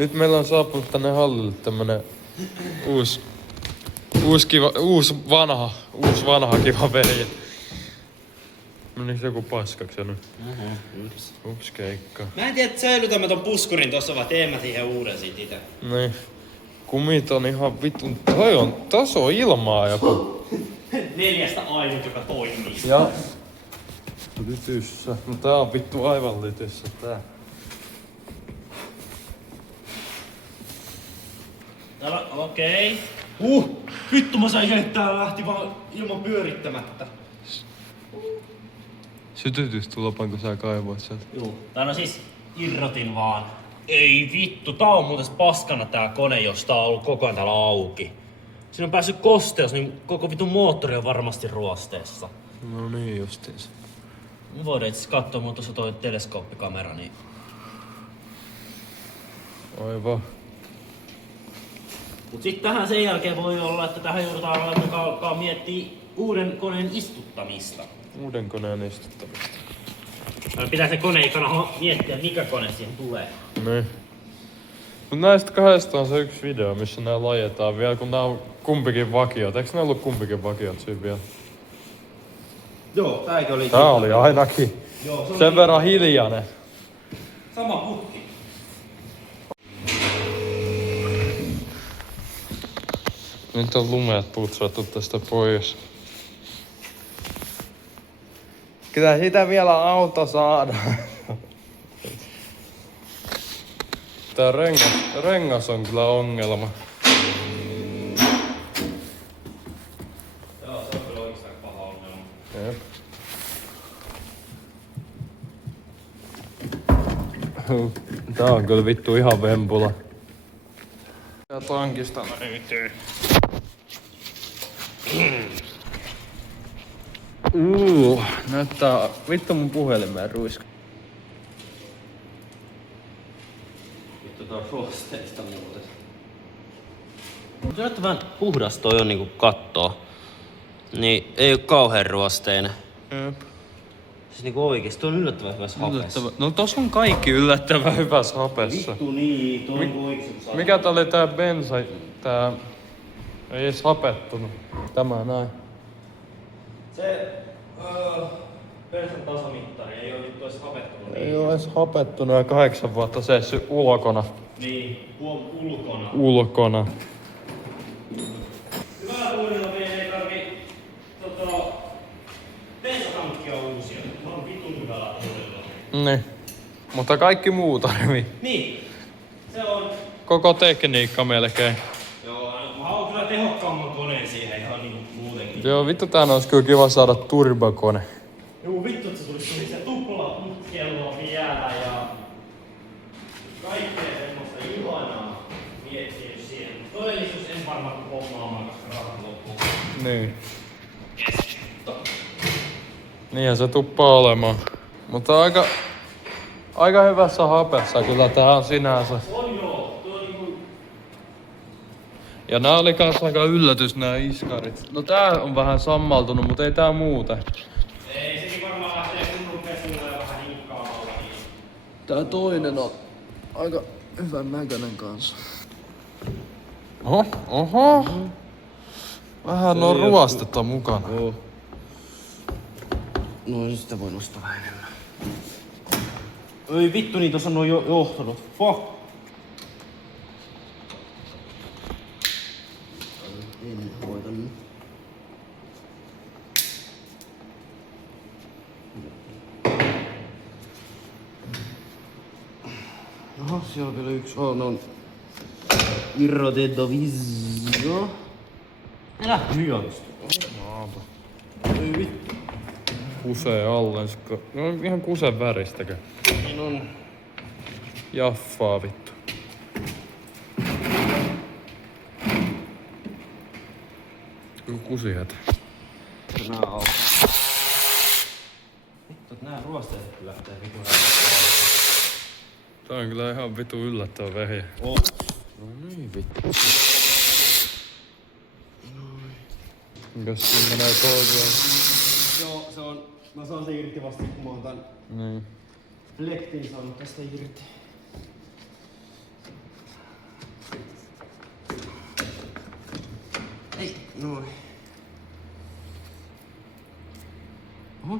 Nyt meillä on saapunut tänne hallille tämmönen uusi vanha kiva vehje. Menikö joku paskaksi jo nyt? Ups keikka. Mä en tiedä, että säilytämme ton puskurin tossa, vaan teen mä siihen uuden sit ite. Niin. Kumit on ihan vitun... Tässä on ilmaa joku. 4 ainut, joka toimii. Ja... Lytyssä. No tää on vittu aivan lytyssä tää. Okei. Vittu mä sain sen, tää lähti vaan ilman pyörittämättä. Sytytystulopan kun sä kaivoit sieltä. Juu. Tai no siis irrotin vaan. Ei vittu, tää on muuten paskana tää kone, jos tää on ollut koko ajan täällä auki. Siinä on päässyt kosteus, niin koko vitun moottori on varmasti ruosteessa. No niin justiinsa. Me voidaan itse katsoa, mutta tuossa toi teleskooppikamera, niin... Aivan. Mut sit tähän sen jälkeen voi olla, että tähän joudutaan alkaa miettiä uuden koneen istuttamista. Uuden koneen istuttamista. Pitää se kone ikana miettiä, mikä kone siihen tulee. Niin. Mut näistä kahdesta on se yksi video, missä nää lajetaan vielä, kun nää on kumpikin vakiot. Eiks nää ollut kumpikin vakiot siinä vielä? Joo, tääkin oli... Tää oli ainakin. Joo, se sen verran hiljainen. Sama putki. Nyt on lumeet putsattu tästä pois. Kyllä sitä vielä auto saadaan. Tää rengas on kyllä ongelma. Joo, se on kyllä oikeastaan paha ongelma. Jep. Tää on kyllä vittu ihan vempula. Ja tankista löytyy. Näyttää vittu mun puhelimeen ruiska. Vittu tää on ruosteista muuten. Mutta näyttää vähän puhdas toi on niinku kattoo. Niin ei oo kauhean ruosteinen. Jep. Siis niinku oikeesti, tuo on yllättävän hyvässä hapessa. No tossa on kaikki yllättävän hyvässä hapessa. Vittu niin, tuo on oikeesti saa. Mikä tää oli tää bensa? Tää ei edes hapettunut. Tämä näin. Se bensan tasamittari ei oo vittu edes hapettunut. Ei oo edes hapettunut ja 8 vuotta seissy ulkona. Niin, ulkona. Ulkona. Hyvää tuurilla meidän ei tarvii bensatankkia uusia. Mä oon vitun hyvällä tuurilla. Niin. Mutta kaikki muu tarvii. Niin. Se on... Koko tekniikka melkein. Joo, mä haluan kyllä tehokkaamman koneen siihen ihan niinku muutenkin. Joo, vittu tän olisi kyllä kiva saada turbokone. Joo, vittu, että se tuli se tuplaputkello vielä ja kaikkea semmoista ihanaa miettiä siihen. Todellisuus en varmaan hommaamaan, koska rahat loppuu. Niin. Niinhän se tuppaa olemaan. Mutta aika hyvässä hapessa kyllä tää on sinänsä. On joo, tuo niinku... Ja nää oli kans aika yllätys nää iskarit. No tää on vähän sammaltunut, mutta ei tää muuta. Ei, sekin varmaan lähtee kunnon pesulla ja vähän hinkkaamalla. Niin... Tää toinen on aika hyvän näköinen kanssa. Oho. Vähän on ruostetta mukana. Joo. No sitä voi nostaa vähän enemmän. Ei vittu, niin tossa on jo johtanut. Fuck. En hoita nyt. Oho, siellä on vielä yksi. Oh, no. Irrotettavissa. Älä hyödystä. Maata. Ei vittu. Kusee allensikko. No ihan kusen väristäkö? Niin on. Jaffaa vittu. Kyllä kusihätä. Nää on. Vittu, nää ruosteet lähtee vitun. Tää on kyllä ihan vitu yllättävä vehje. Oh. No niin vittu. Mikäs siinä menee toiseen? Joo, se on. Mä saan sen irti vasta kun mä oon tän Niin. flektin saanut tästä irti. Ei, noin. Oho.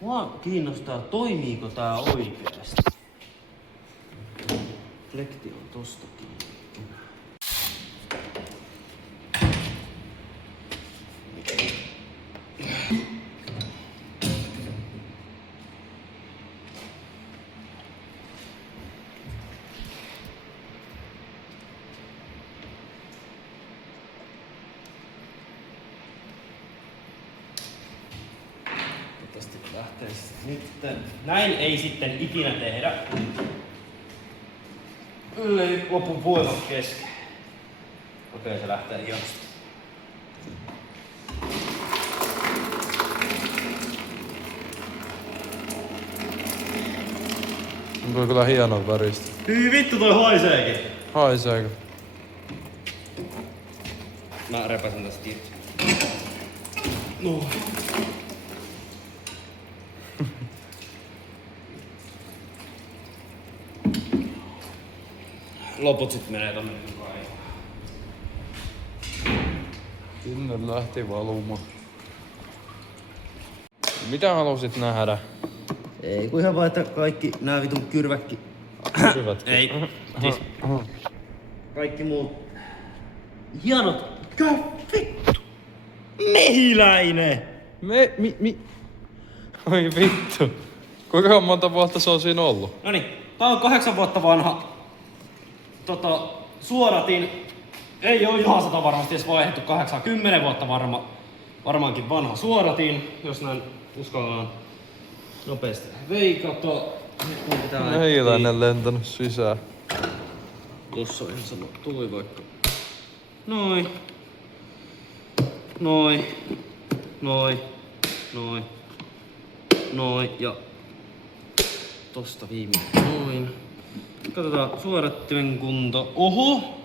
Mua kiinnostaa, toimiiko tää oikeasti. Flekti on tosta kiinni. Toivottavasti lähtee nyt. Näin ei sitten ikinä tehdä. Ellei lopun voimat kesken. Okei, se lähtee hienosti. On kyllä hienon väristä. Hyi vittu, toi haiseekin. Haiseeko? Mä repäsen tästä irti. No. Loput sit menee tonne kaivoon. Sinne lähti valumaan. Mitä halusit nähdä? Ei kun ihan vaan, että kaikki nää vitun kyrväkki. Kyrvätkin. Ei. Siis kaikki muut hienot. Vittu. Mehiläinen! Oi vittu. Kuinka monta vuotta se on siinä ollut? Noniin, tää on 8 vuotta vanha. Suodatin. Ei oo ihan 100 varmasti edes vaihdettu 10 vuotta varmaankin vanha suodatin, jos näin uskallaan nopeasti veikata. Nyt mun pitää Mehiläinen lentänyt sisään. Tossa on ihan sama. Tuli vaikka. Noin. Noin. Noin. Noin. Noin. Ja tosta viimeinen. Noin. Katsotaan suodattimen kunto. Oho!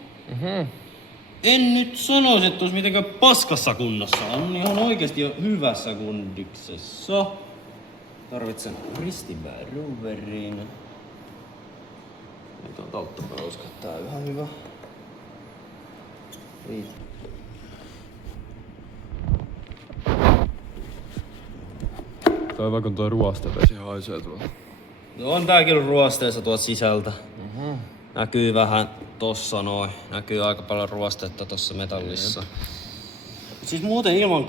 En nyt sanoisi, että olisi mitenkään paskassa kunnossa. On ihan oikeesti jo hyvässä kundiksessa. Tarvitsen ristinpään roverin. Nyt on talttapää usko, että tää on ihan hyvä. Riitä. Toivoa kun toi ruostevesi haisee tuolla. No on tää kyllä ruosteessa tuolta sisältä. Näkyy vähän tossa noin. Näkyy aika paljon ruostetta tossa metallissa. Siis muuten ilman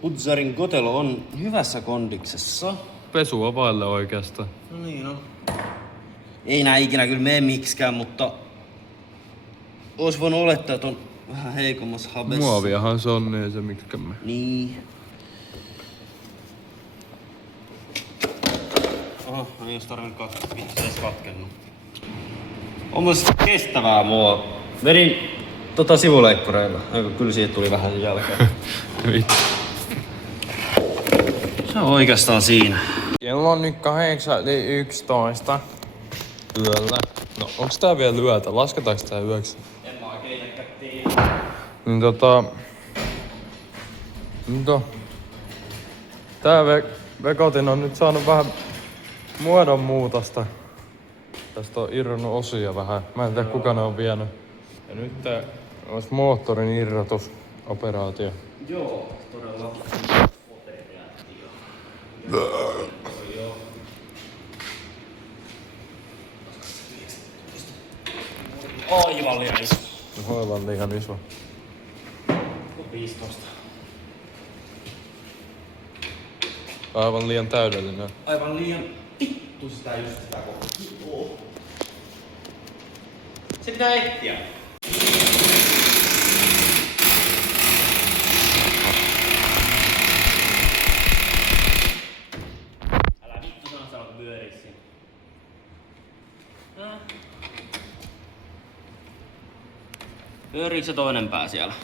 Putzarin kotelo on hyvässä kondiksessa. Pesua vaille oikeastaan. No niin no. Ei nää ikinä kyllä mene miksikään, mutta ois voinut olettaa, että on vähän heikommassa habessa. Muoviahan se on, niin ei se miksikämme. Niin. Oho, no ei ois tarvinnut katsoa, vittu se ees katkennut. On myös kestävää mua. Vedin sivuleikkureilla. Kyllä siitä tuli vähän jälkeen. Vittu. Se on oikeastaan siinä. Kello on nyt 8:11 yöllä. No onks tää vielä yötä? Lasketaanko tää yöksi? En mä oikein tiedä. Niin tää vekotin on nyt saanut vähän muodonmuutosta. Tästä on irronnut osia vähän. Mä en tiedä kuka ne on vienyt. Ja nyt tää olisi moottorin irrotusoperaatio. Joo, todella. Aivan liian iso. Aivan liian iso. 15. Aivan liian täydellinen. Aivan liian vittu sitä just sitä kohtaa. Se pitää etsiä. Älä vittu sano, sä oot vyörissä. Pyöriikö se toinen pää siellä?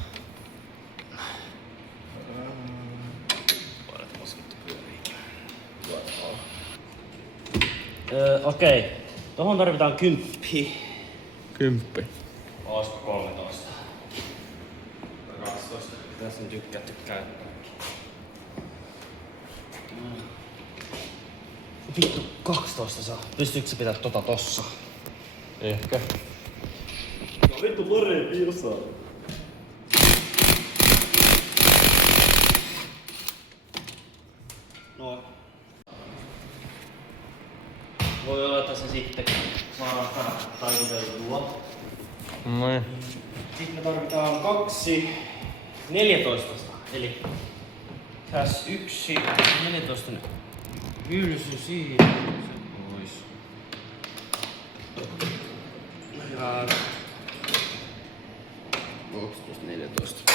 Okei. Tohon tarvitaan 10. 10. Olisiko 13? Tai 12. Tässä on tykkää kaikki. Vittu, 12 saa. Pystyykö sä pitää tossa? Ehkä. No vittu Lore pirsaa. No. Voi olla, että se sitten saadaan taikuteltua. Noin. Sitten me tarvitaan 2 14. Eli tässä 1 14 hylsy siitä pois. Ja 12 14.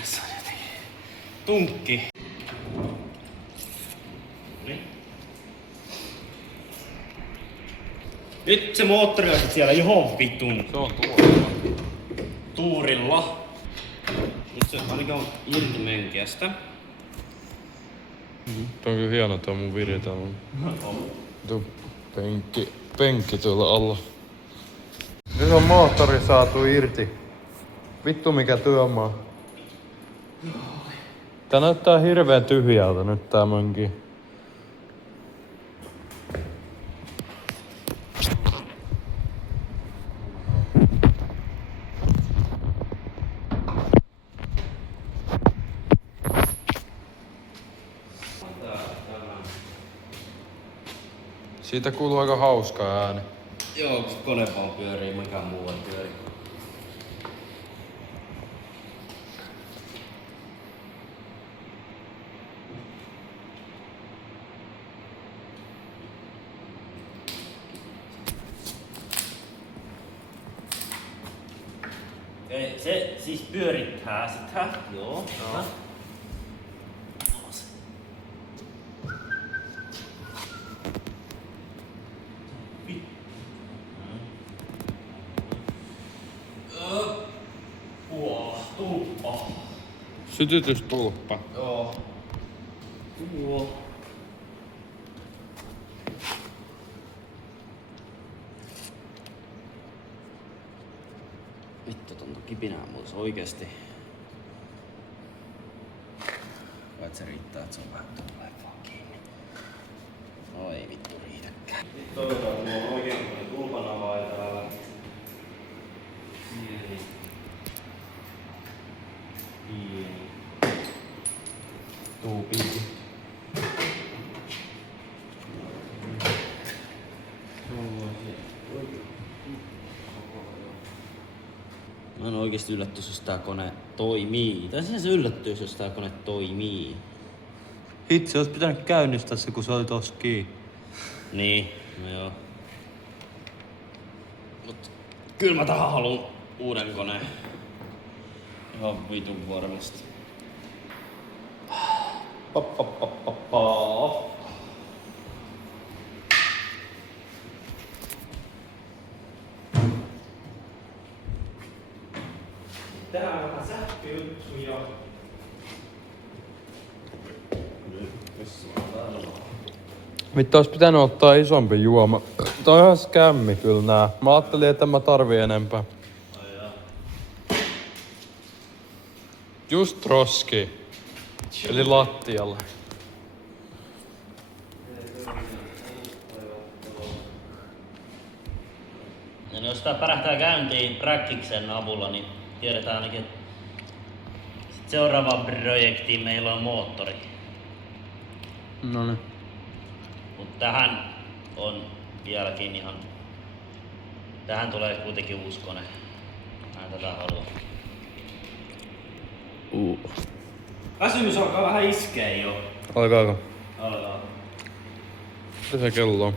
Tässä on jotenkin tunkki. Nyt se moottori on sit siellä johon vitun Se on tuolla. tuurilla. Nyt se ainakin on irti menkeästä. Tuo on kyllä hieno tuo mun viritelmä. Tuo penkki tuolla alla. Nyt on moottori saatu irti. Vittu mikä työmaa. Tää näyttää hirveen tyhjältä nyt tää mönki. Siitä kuuluu aika hauska ääni. Joo, kun kone vaan pyörii, mikään muu ei pyöri. Se siis pyörittää sitä. Joo. No. Tulppa. Sytytystulppa. Joo. Tuo. Vittu tuntuu kipinää muuta oikeesti. Vai se riittää, että se on vähän tulee vaan kiinni. No ei vittu riitäkään. Toivotaan, että mulla on oikein tulpan avaaja täällä. Pieni. Tuupiin. Mä en oikeesti yllättyis, jos tää kone toimii. Tai se yllättyis, jos tää kone toimii. Itse ois pitänyt käynnistää se, kun se oli tossa kiinni. Niin, no joo. Mut kyllä mä tähän haluun uuden koneen. Ihan vitun varmasti. Tää on vähän sähköjuttuja. Vittu ois pitänyt ottaa isompi juoma. Toi on ihan skämmi kyllä nää. Mä ajattelin, että mä tarvii enempää. Just roski. Eli lattialla. Ja jos tää pärähtää käyntiin Prakkiksen avulla, niin tiedetään ainakin, että seuraavaan projektiin meillä on moottori. Noniin. Mut tähän on vieläkin ihan... Tähän tulee kuitenkin uusi kone. Mä en tätä halua. Väsymys alkaa vähän iskeä jo. Alkaako? Alkaa. Mitä se kello on?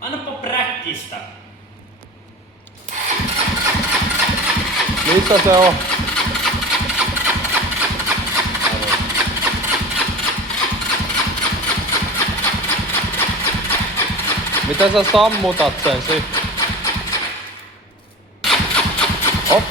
Annapa präkkistä. Missä se on? Miten sä sammutat sen sit? Oh.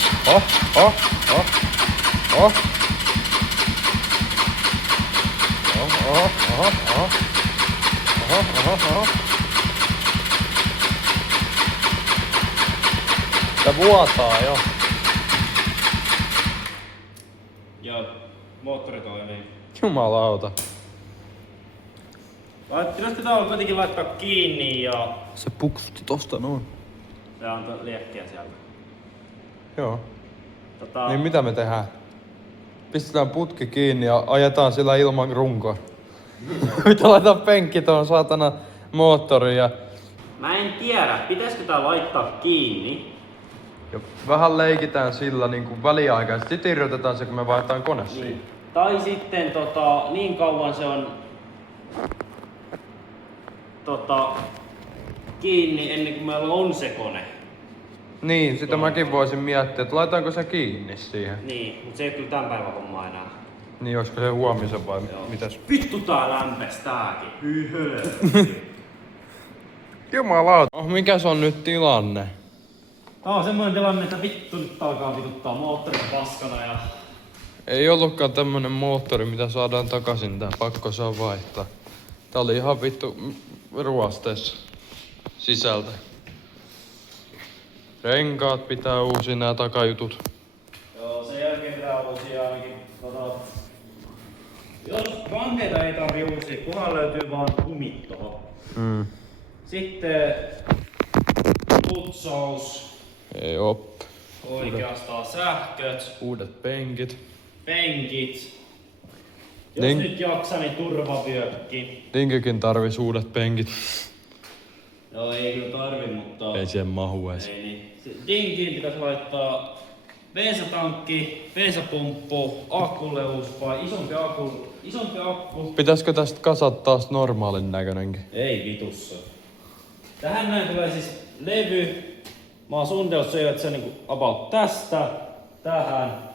Tää vuotaa jo. Ja moottori toimii. Jumalauta. Pitäisikö tää kuitenkin laittaa kiinni ja Se puksutti tosta noin. se antoi liekkiä sieltä. Joo. Niin mitä me tehdään? Pistetään putki kiinni ja ajetaan sillä ilman runkoa. Mitä laitetaan penkki tuohon saatana moottoriin ja Mä en tiedä, pitäisikö tää laittaa kiinni? vähän leikitään sillä niinku väliaikaisesti. Sitten irrotetaan se, kun me vaihdetaan kone siihen. Niin. Tai sitten niin kauan se on kiinni ennen kuin meillä on se kone. Niin, sitä mäkin voisin miettiä, että laitaanko se kiinni siihen. Niin, mutta se ei oo kyllä tämän päivän hommaa enää. Niin, olisiko se huomisen vai mitäs? Vittu tää lämpes tääkin. Hyi hölö. Jumalauta. Oh, mikäs on nyt tilanne? Tää on semmoinen tilanne, että vittu nyt alkaa vituttaa moottori paskana ja... Ei ollutkaan tämmönen moottori, mitä saadaan takaisin tää. Pakko saa vaihtaa. Tää oli ihan vittu ruosteessa sisältä. Renkaat pitää uusia, nää takajutut. Joo, sen jälkeen pitää uusia ainakin jos vankeita ei tarvii uusia, kunhan löytyy vaan kumit tohon. Sitten putsaus, Ei op. oikeastaan sähköt, Uudet penkit. penkit. Jos Niin. nyt jaksaa, niin turvavyökki. Dinkykin tarvis uudet penkit. Joo, ei kyllä tarvi, mutta... Ei siihen mahu edes. Ei niin. Dinkiin pitäisi laittaa bensatankki, bensapumppu, akkulle uusi isompi akku. Pitäisikö tästä kasata taas normaalin näköinenkin? Ei vitussa. Tähän näin tulee siis levy. Mä oon suunnitellut se, että se on niinku about tästä tähän.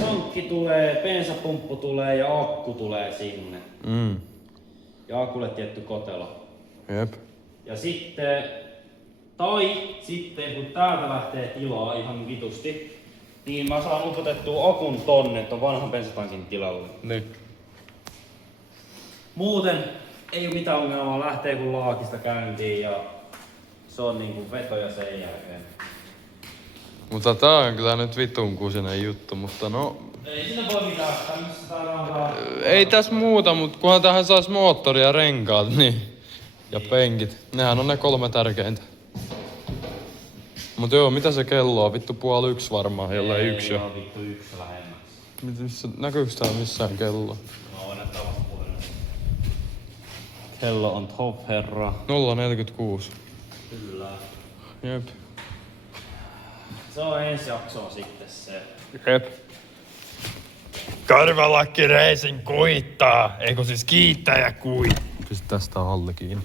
Tankki tulee, bensapumppu tulee ja akku tulee sinne. Ja akulle tietty kotelo. Jep. Ja sitten, sitten kun täältä lähtee tilaa ihan vitusti, niin mä saan upotettua akun tonne ton vanhan bensatankin tilalle. Niin. Muuten ei oo mitään ongelmaa, lähtee kun laakista käyntiin ja se on niinku vetoja sen jälkeen. Mutta tää on kyllä nyt vitun kusinen juttu, mutta no... Ei siinä voi mitään, tämmössä saadaan Ei tässä muuta, mutta kunhan tähän sais moottori ja renkaat, niin... Ja penkit. Nehän on ne 3 tärkeintä. Mut joo, mitä se kello on? Vittu 12:30 varmaan, jollei 1 jo. Ei oo vittu 1 lähemmäksi. Näkyykö tää missään kello? No on näyttää vasta puolella. Kello on top herra. 0:46. Kyllä. Jep. Se on ensi jaksoa sitten se. Jep. Karvalakki Racing kuittaa. Eikö siis kiittää ja kuittaa. Pistä tästä alle kiinni.